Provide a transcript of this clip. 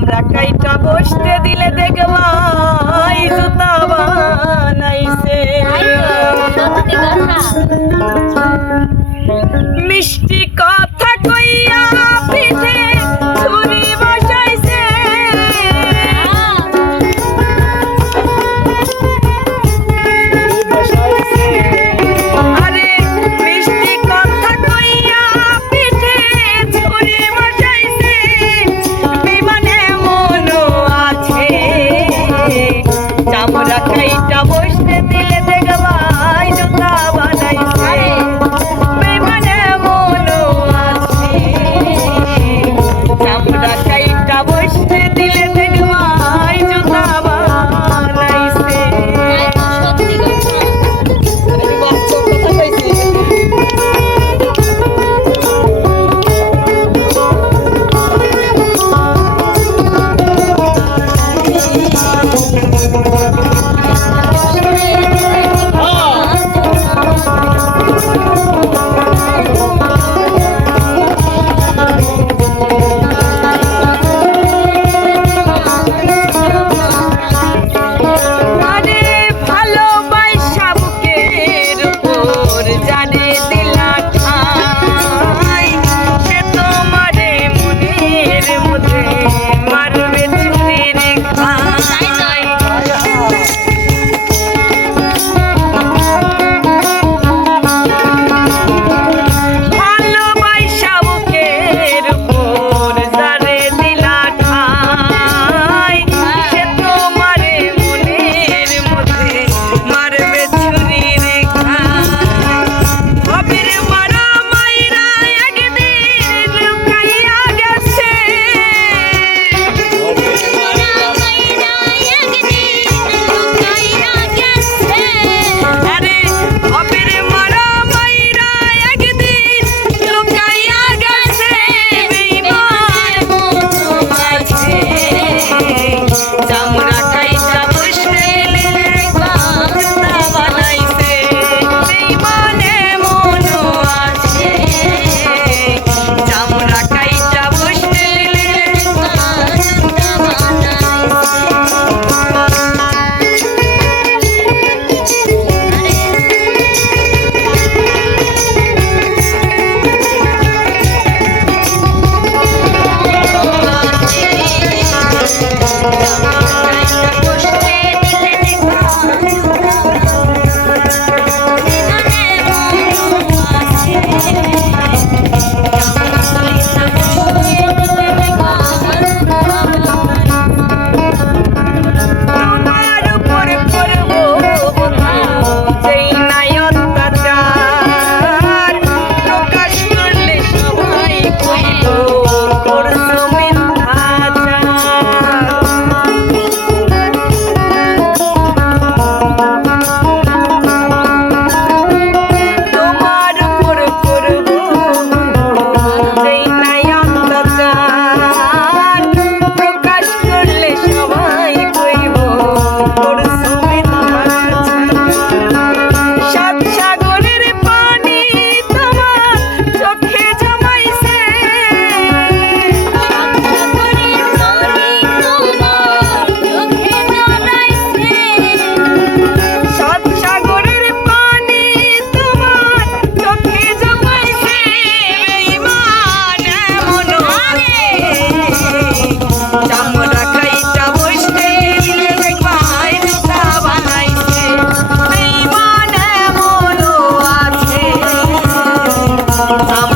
চামড়া কাইটা বসতে দিলে দেখবাই জুতা বানাইছে। মিষ্টি কথা কইয়া পিঠে さん